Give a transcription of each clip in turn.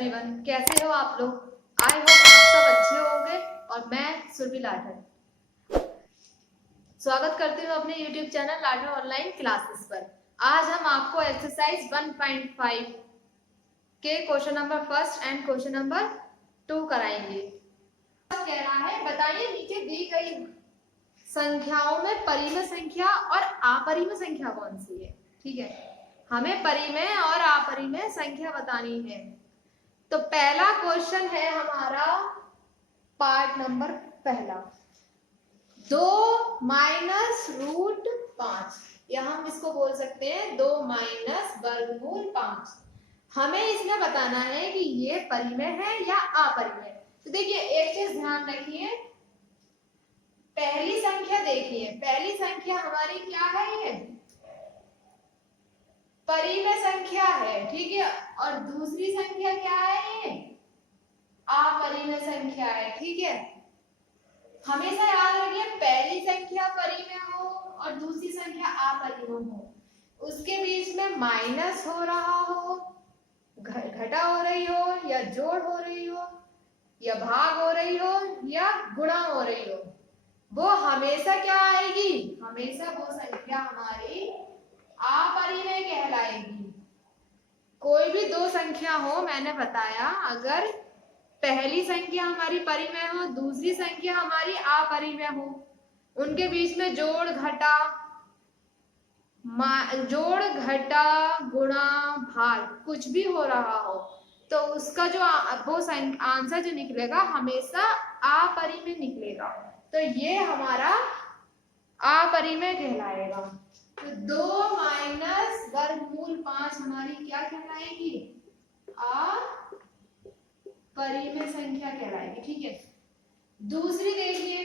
Everyone, कैसे हो आप लोग? आई होप आप सब अच्छे होंगे। और मैं सुरभि लाठर स्वागत करती हूँ अपने YouTube channel Lathar online classes पर। आज हम आपको एक्सरसाइज 1.5 के question number first and question number 2 कराएंगे। कह रहा है, बताइए नीचे दी गई संख्याओं में परिमेय संख्या और अपरिमेय संख्या कौन सी है। ठीक है, हमें परिमेय और अपरिमेय संख्या बतानी है। तो पहला क्वेश्चन है हमारा पार्ट नंबर पहला, 2 माइनस रूट 5, या हम इसको बोल सकते हैं 2 माइनस वर्गमूल 5। हमें इसमें बताना है कि ये परिमेय है या अपरिमेय। तो देखिए, एक चीज ध्यान रखिए, पहली संख्या देखिए, पहली संख्या हमारी क्या है, ये परिमेय संख्या है। ठीक है, और दूसरी संख्या क्या है, ये अपरिमेय संख्या है। ठीक है, हमेशा याद रखिए, पहली संख्या परिमेय हो और दूसरी संख्या अपरिमेय हो, उसके बीच में माइनस हो रहा हो, घटा हो रही हो, या जोड़ हो रही हो, या भाग हो रही हो, या गुणा हो रही हो, वो हमेशा क्या आएगी, हमेशा वो संख्या हमारी अपरिमेय कहलाएगी। कोई भी दो संख्या हो, मैंने बताया, अगर पहली संख्या हमारी परिमेय हो, दूसरी संख्या हमारी अपरिमेय हो, उनके बीच में जोड़ घटा गुणा भाग कुछ भी हो रहा हो, तो उसका जो वो आंसर जो निकलेगा हमेशा अपरिमेय निकलेगा। तो ये हमारा अपरिमेय कहलाएगा। तो 2 माइनस वर्गमूल 5 हमारी क्या कहलाएगी, अपरिमेय संख्या कहलाएगी। ठीक है, दूसरी देखिए,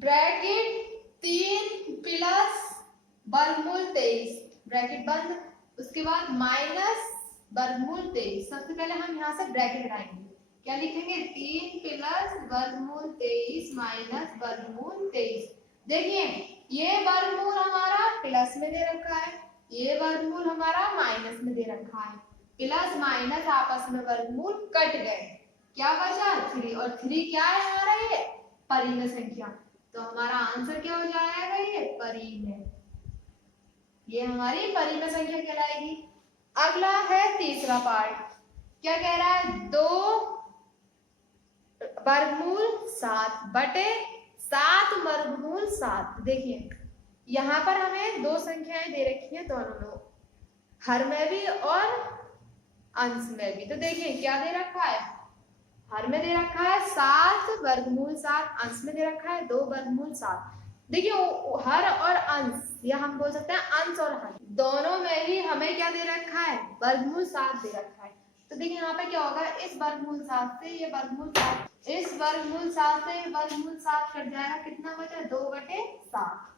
ब्रैकेट 3 प्लस वर्गमूल 23, ब्रैकेट बंद, उसके बाद माइनस वर्गमूल 23। सबसे पहले हम यहाँ से ब्रैकेट हटाएंगे, क्या लिखेंगे, 3 प्लस वर्गमूल 23 माइनस वर्गमूल 23। देखिए, ये वर्गमूल हमारा प्लस में दे रखा है, ये वर्गमूल हमारा माइनस में दे रखा है। प्लस माइनस आपस में वर्गमूल कट गए, क्या बचा 3, और 3 क्या है हमारा, ये परिमेय संख्या। तो हमारा आंसर क्या हो जाएगा, ये परिमेय, ये हमारी परिमेय संख्या कहलाएगी। अगला है तीसरा पार्ट, क्या कह रहा है, 2 वर्गमूल 7 बटे 7 वर्गमूल 7। देखिए, यहाँ पर हमें दो संख्याएं दे रखी है, दोनों हर में भी और अंश में भी। तो देखिए क्या दे रखा है, हर में दे रखा है 7 वर्गमूल 7, अंश में दे रखा है 2 वर्गमूल 7। देखिए, हर और अंश, या हम बोल सकते हैं अंश और हर, दोनों में ही हमें क्या दे रखा है, वर्गमूल 7 दे रखा है। तो देखिए यहाँ पे क्या होगा, इस वर्गमूल 7 से ये वर्गमूल 7, इस वर्गमूल 7 से ये वर्गमूल 7 कट जाएगा, कितना बचा, 2/7।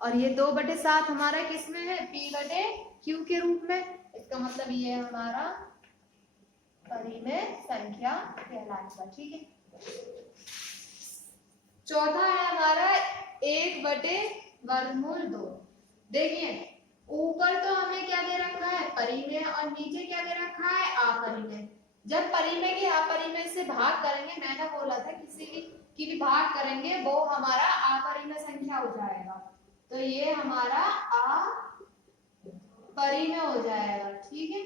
और ये 2/7 हमारा किस में है, p/q के रूप में। इसका मतलब ये हमारा परिमेय संख्या कहलाएगा। ठीक है, चौथा है हमारा 1/√2। देखिए, ऊपर तो हमें क्या दे रखा है, परिमेय, और नीचे क्या दे रखा है, अपरिमेय। जब परिमेय के अपरिमेय से भाग करेंगे, मैंने बोला था किसी की भी भाग करेंगे वो हमारा अपरिमेय संख्या हो जाएगा, तो ये हमारा अपरिमेय हो जाएगा। ठीक है,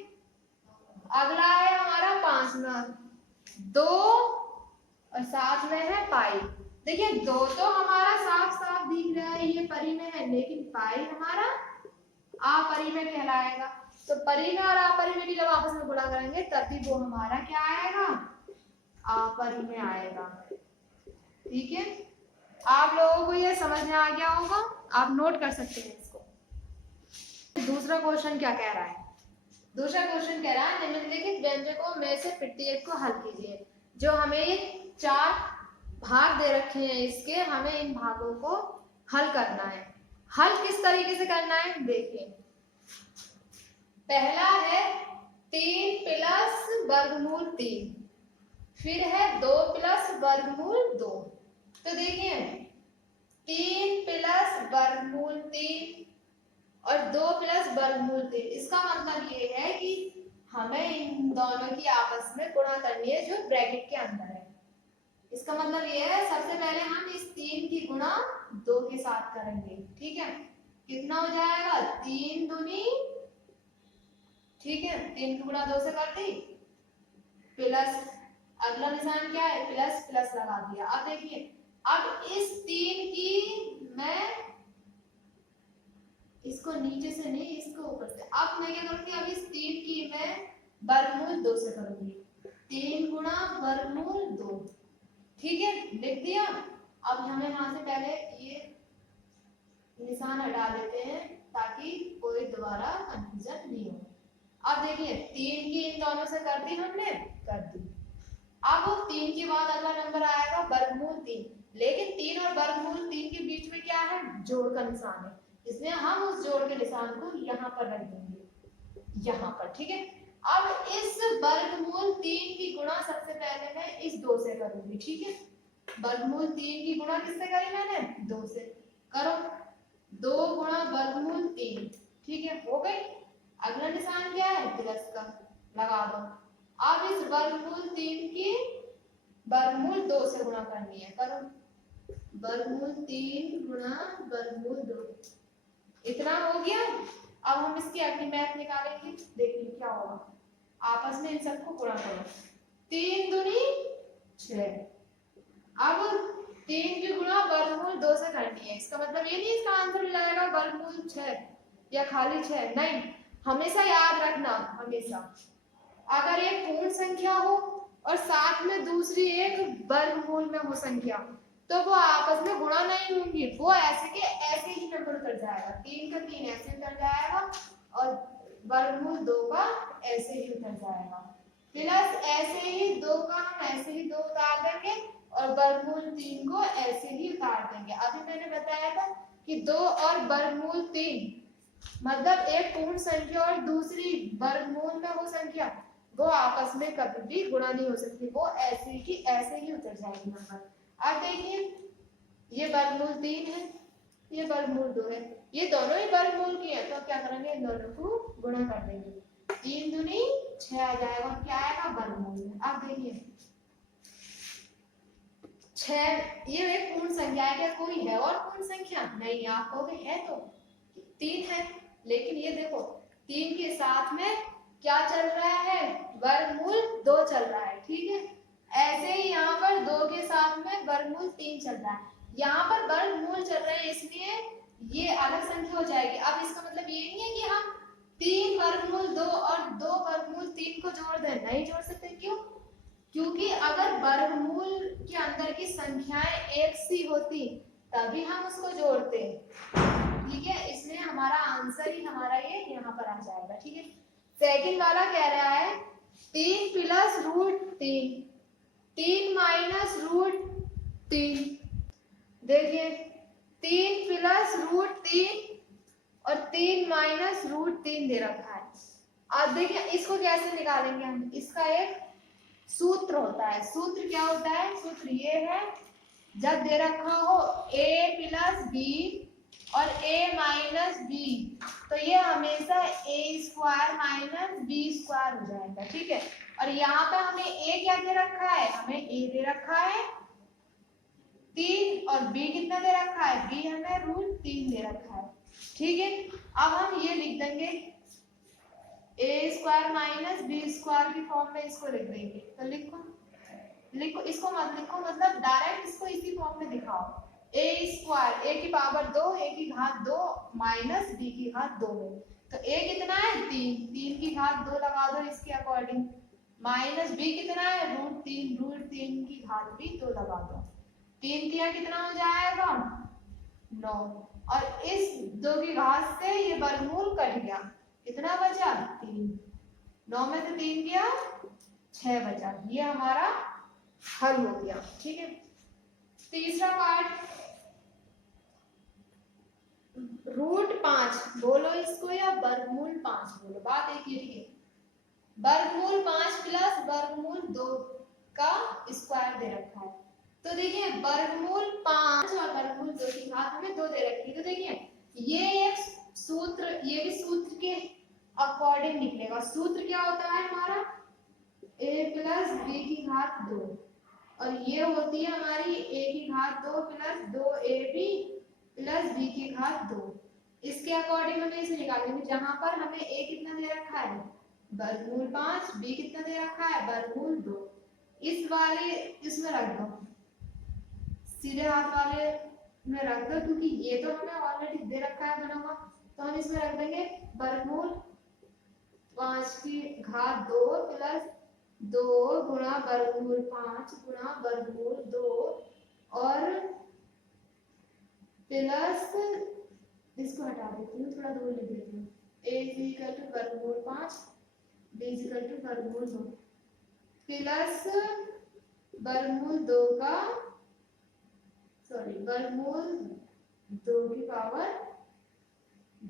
अगला है हमारा 5वां, 2 और साथ में है पाई। देखिए, 2 तो हमारा साफ साफ दिख रहा है ये परिमेय है, लेकिन पाई हमारा अपरिमेय कहलाएगा। तो परिमेय और अपरिमेय की जब आपस में गुणा करेंगे तभी वो हमारा क्या आएगा, अपरिमेय आएगा। ठीक है, आप लोगों को ये समझ में आ गया होगा, आप नोट कर सकते हैं इसको। दूसरा क्वेश्चन क्या कह रहा है, दूसरा क्वेश्चन कह रहा है, निम्नलिखित व्यंजकों में से प्रत्येक को हल कीजिए। जो हमें 4 भाग दे रखे हैं इसके, हमें इन भागों को हल करना है। हल किस तरीके से करना है, देखिए, पहला है 3 प्लस वर्गमूल 3, फिर है 2 प्लस वर्गमूल 2। तो देखिए, 3 प्लस वर्गमूल 3 और 2 प्लस वर्गमूल 3, इसका मतलब ये है कि हमें इन दोनों की आपस में गुणा करनी है जो ब्रैकेट के अंदर है। इसका मतलब ये है सबसे पहले हम इस 3 की गुणा 2 के साथ करेंगे, ठीक है। कितना हो जाएगा 3 दूनी, ठीक है, 3 की गुणा 2 से कर दी, प्लस अगला निशान क्या है, प्लस प्लस लगा दिया। अब देखिए, अब इस 3 की मैं इसको नीचे से नहीं, इसको ऊपर से, अब मैं क्या करूंगी, अब इस 3 की मैं वर्गमूल 2 से करूंगी। 3 गुणा वर्गमूल 2, ठीक है, लिख दिया। अब हमें यहाँ से पहले ये निशान हटा देते हैं ताकि कोई दोबारा कंफ्यूजन नहीं हो। अब देखिए 3 की इन दोनों से कर दी हमने, कर दी। अब 3 के बाद अगला नंबर आएगा वर्गमूल 3, लेकिन 3 और वर्गमूल 3 के बीच में क्या है, जोड़ का निशान है, इसलिए हम उस जोड़ के निशान को यहाँ पर रख देंगे, यहाँ पर, ठीक है। अब इस वर्गमूल 3 की गुणा सबसे पहले मैं इस 2 से करूंगी, ठीक है। वर्गमूल 3 की गुणा किससे करी मैंने, 2 से। करो 2 गुणा वर्गमूल 3, ठीक है, हो गई। अगला निशान क्या है, प्लस का, लगा दो। अब इस वर्गमूल 3 की वर्गमूल 2 से गुणा करनी है, करो वर्गमूल 3 गुणा वर्गमूल 2, इतना हो गया। अब हम इसकी अगली मैथ निकालेंगे, देखिए क्या होगा। आपस में इन सबको गुणा करो, 3 दूनी 6। अब 3 की गुणा वर्गमूल 2 से करनी है, इसका मतलब ये नहीं इसका आंसर मिल जाएगा वर्गमूल 6 या खाली 6, नहीं। हमेशा याद रखना, हमेशा अगर एक पूर्ण संख्या हो और साथ में दूसरी एक वर्गमूल में हो संख्या, तो वो आपस में गुणा नहीं होंगी, वो ऐसे के ऐसे ही नंबर उतर जाएगा। 3 का 3 ऐसे उतर जाएगा और वर्गमूल 2 का ऐसे ही उतर जाएगा, प्लस ऐसे ही 2 का हम ऐसे ही 2 उतार देंगे और वर्गमूल 3 को ऐसे ही उतार देंगे। अभी मैंने बताया था कि 2 और वर्गमूल 3 मतलब एक पूर्ण संख्या और दूसरी वर्गमूल में हो संख्या, वो आपस में कभी भी गुणा नहीं हो सकती, वो ऐसे ही उतर जाएगी नंबर। अब देखिए ये वर्गमूल 3 है, ये वर्गमूल 2 है, ये दोनों ही वर्गमूल की है, तो क्या करेंगे, इन दोनों को गुणा कर देंगे। 3 दूनी 6 आ जाएगा, और क्या आएगा, वर्गमूल में। अब देखिए 6 ये एक पूर्ण संख्या है, क्या कोई है और पूर्ण संख्या, नहीं। आप कहोगे है तो 3 है, लेकिन ये देखो 3 के साथ में क्या चल रहा है, वर्गमूल 2 चल रहा है, ठीक है। ऐसे ही यहाँ पर 2 के साथ में वर्गमूल 3 चल रहा है, यहाँ पर वर्गमूल चल रहे हैं, इसलिए ये अलग संख्या हो जाएगी। अब इसका मतलब ये नहीं है कि हम 3 वर्गमूल 2 और 2 वर्गमूल 3 को जोड़ दें, नहीं जोड़ सकते। क्यों, क्योंकि अगर वर्गमूल के अंदर की संख्याएं एक सी होती तभी हम उसको जोड़ते, ठीक है। इसलिए हमारा आंसर ही हमारा ये यहाँ पर आ जाएगा, ठीक है। सेकंड वाला कह रहा है 3 प्लस रूट 3, 3 माइनस रूट 3। देखिए 3 प्लस रूट 3 और 3 माइनस रूट 3 दे रखा है। अब देखिए इसको कैसे निकालेंगे हम, इसका एक सूत्र होता है। सूत्र क्या होता है, सूत्र ये है, जब दे रखा हो a प्लस बी और a माइनस बी, तो ये हमेशा a square minus B square हो जाएगा, ठीक है। और यहाँ पे हमें a क्या दे रखा है, हमें a दे रखा है 3 और b कितना दे रखा है, b हमें रूट 3 दे रखा है, ठीक है। अब हम ये लिख देंगे a square minus B square की फॉर्म में इसको लिख देंगे। तो लिखो इसको मत लिखो, मतलब डायरेक्ट इसको इसी फॉर्म में दिखाओ। a स्क्वायर a की पावर 2 a की घात 2 माइनस b की घात 2 में, तो a कितना है 3, 3 की घात 2 लगा दो इसके अकॉर्डिंग, माइनस b कितना है रूट 3 की घात भी 2 लगा दो, 3 3 कितना हो जाएगा 9, और इस 2 की घात से ये वर्गमूल कट गया, कितना बचा 3, 9 में से 3 गया 6 बचा, ये हमारा हल हो गया, ठीक है। तीसरा पार्ट रूट 5 बोलो इसको या वर्गमूल 5 बोलो, बात एक ही है। वर्गमूल 5 प्लस वर्गमूल 2 का स्क्वायर दे रखा है, तो देखिए वर्गमूल 5 और वर्गमूल 2 की घात हमें 2 दे रखी है, तो देखिए ये एक सूत्र, ये भी सूत्र के अकॉर्डिंग निकलेगा। सूत्र क्या होता है a प्लस b की घात 2 और ये होती है हमारी a की घात 2 प्लस 2ab प्लस b की घात 2। इसके अकॉर्डिंग हमें इसे निकालेंगे जहां पर हमें a कितना दे रखा है वर्गमूल 5, b कितना दे रखा है वर्गमूल 2। इस वाले इसमें रख दो, सीधे हाथ वाले में रख दो क्योंकि ये तो हमें ऑलरेडी दे रखा है बना हुआ, तो हम इसमें रख देंगे वर्गमूल 5 की घात 2 प्लस 2 गुणा वर्गमूल 5 गुणा वर्गमूल 2 और प्लस इसको हटा देती हूँ, थोड़ा दूर लिख देती हूँ, a इक्वल टू वर्गमूल 5 b इक्वल टू वर्गमूल 2 प्लस वर्गमूल 2 का वर्गमूल 2 की पावर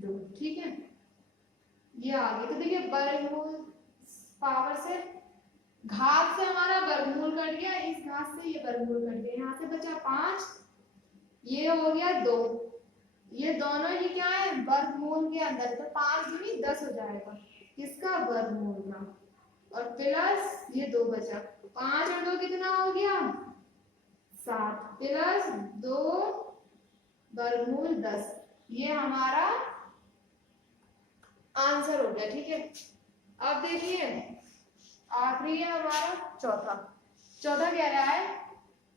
2। ठीक है, ये आ गई। तो देखिए वर्गमूल पावर से घात से हमारा वर्गमूल कट गया, इस घात से ये वर्गमूल कट गया, यहाँ से बचा 5, ये हो गया 2, ये दोनों ही क्या है वर्गमूल के अंदर, तो 5 दूनी 10 हो जाएगा किसका वर्गमूल का, और प्लस ये 2 बचा, 5 और 2 कितना हो गया 7 प्लस 2 वर्गमूल 10। ये हमारा आंसर हो गया। ठीक है, अब देखिए आखिरी है हमारा चौथा कह रहा है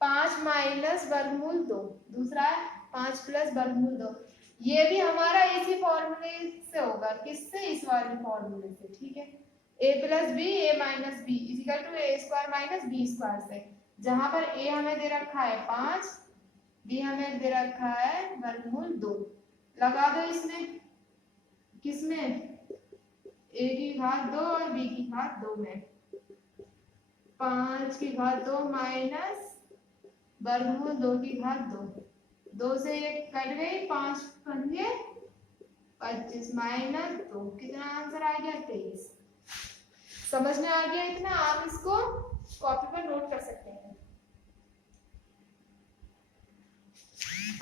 5 माइनस वर्गमूल 2, दूसरा है 5 प्लस वर्गमूल 2। ये भी हमारा इसी फॉर्मूले से होगा, किससे इस वाले फॉर्मूले से। ठीक है, a plus B A minus B equal to A square minus B square से, जहां पर a हमें दे रखा है 5, b हमें दे रखा है वर्गमूल 2। लगा दो इसमें, किसमें a की घात 2 और b की घात 2 में, 5 की घात 2 माइनस वर्गमूल 2 की घात 2, 2 से 1 कट गई, 5 पंजे 25 माइनस 2, कितना आंसर आ गया 23। समझ में आ गया इतना, आप इसको कॉपी पर नोट कर सकते हैं।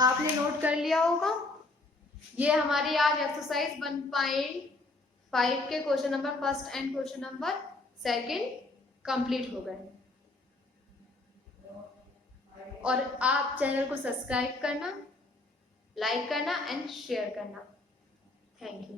आपने नोट कर लिया होगा। ये हमारी आज एक्सरसाइज 1.5 के question number first and question number second complete हो गए। और आप चैनल को सब्सक्राइब करना, लाइक करना एंड शेयर करना। Thank you.